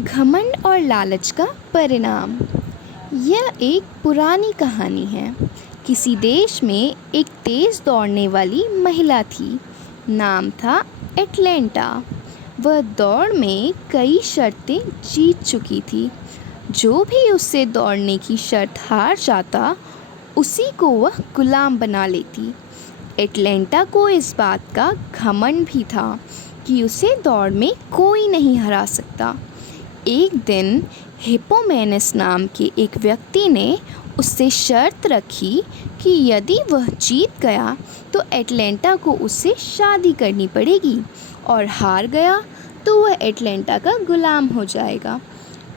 घमंड और लालच का परिणाम। यह एक पुरानी कहानी है। किसी देश में एक तेज़ दौड़ने वाली महिला थी। नाम था एटलांटा। वह दौड़ में कई शर्तें जीत चुकी थी। जो भी उससे दौड़ने की शर्त हार जाता, उसी को वह गुलाम बना लेती। एटलांटा को इस बात का घमंड भी था कि उसे दौड़ में कोई नहीं हरा सकता। एक दिन हिप्पोमेनेस नाम के एक व्यक्ति ने उससे शर्त रखी कि यदि वह जीत गया तो एटलांटा को उससे शादी करनी पड़ेगी, और हार गया तो वह एटलांटा का गुलाम हो जाएगा।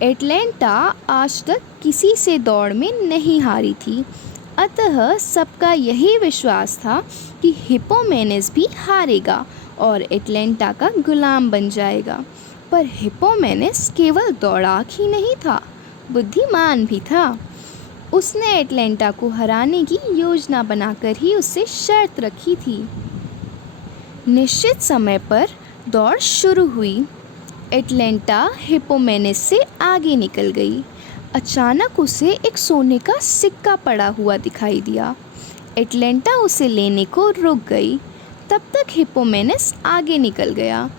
एटलांटा आज तक किसी से दौड़ में नहीं हारी थी, अतः सबका यही विश्वास था कि हिप्पोमेनेस भी हारेगा और एटलांटा का गुलाम बन जाएगा। पर हिप्पोमेनेस केवल दौड़ाक ही नहीं था, बुद्धिमान भी था। उसने एटलांटा को हराने की योजना बनाकर ही उससे शर्त रखी थी। निश्चित समय पर दौड़ शुरू हुई। एटलांटा हिप्पोमेनेस से आगे निकल गई। अचानक उसे एक सोने का सिक्का पड़ा हुआ दिखाई दिया। एटलांटा उसे लेने को रुक गई। तब तक हिप्पोमेनेस आगे निकल गया।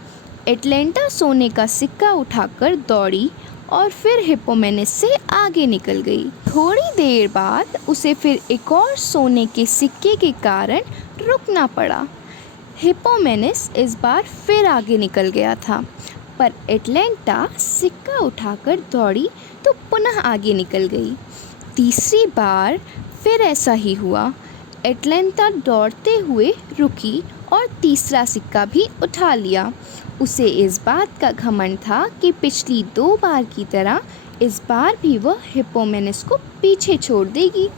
एटलांटा सोने का सिक्का उठाकर दौड़ी और फिर हिप्पोमेनेस से आगे निकल गई। थोड़ी देर बाद उसे फिर एक और सोने के सिक्के के कारण रुकना पड़ा। हिप्पोमेनेस इस बार फिर आगे निकल गया था, पर एटलांटा सिक्का उठाकर दौड़ी तो पुनः आगे निकल गई। तीसरी बार फिर ऐसा ही हुआ। एटलांटा दौड़ते हुए रुकी और तीसरा सिक्का भी उठा लिया। उसे इस बात का घमंड था कि पिछली 2 बार की तरह इस बार भी वह हिप्पोमेनेस को पीछे छोड़ देगी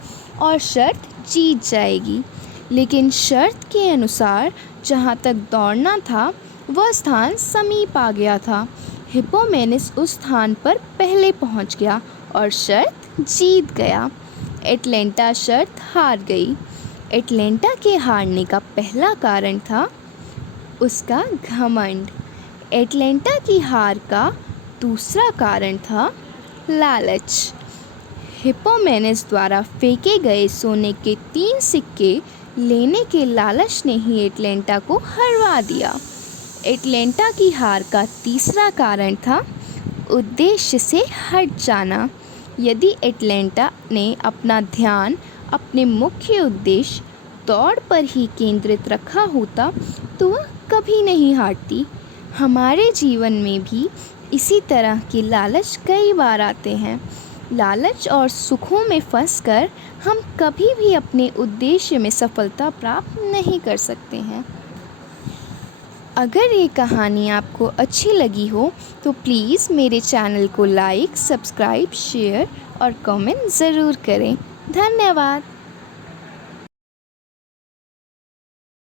और शर्त जीत जाएगी। लेकिन शर्त के अनुसार जहाँ तक दौड़ना था वह स्थान समीप आ गया था। हिप्पोमेनेस उस स्थान पर पहले पहुँच गया और शर्त जीत गया। एटलांटा शर्त हार गई। एटलांटा के हारने का पहला कारण था उसका घमंड। एटलांटा की हार का दूसरा कारण था लालच। हिप्पोमेनेस द्वारा फेंके गए सोने के 3 सिक्के लेने के लालच ने ही एटलांटा को हरवा दिया। एटलांटा की हार का तीसरा कारण था उद्देश्य से हट जाना। यदि एटलांटा ने अपना ध्यान अपने मुख्य उद्देश्य दौड़ पर ही केंद्रित रखा होता तो वह कभी नहीं हारती। हमारे जीवन में भी इसी तरह के लालच कई बार आते हैं। लालच और सुखों में फंसकर हम कभी भी अपने उद्देश्य में सफलता प्राप्त नहीं कर सकते हैं। अगर ये कहानी आपको अच्छी लगी हो तो प्लीज़ मेरे चैनल को लाइक, सब्सक्राइब, शेयर और कमेंट ज़रूर करें। धन्यवाद।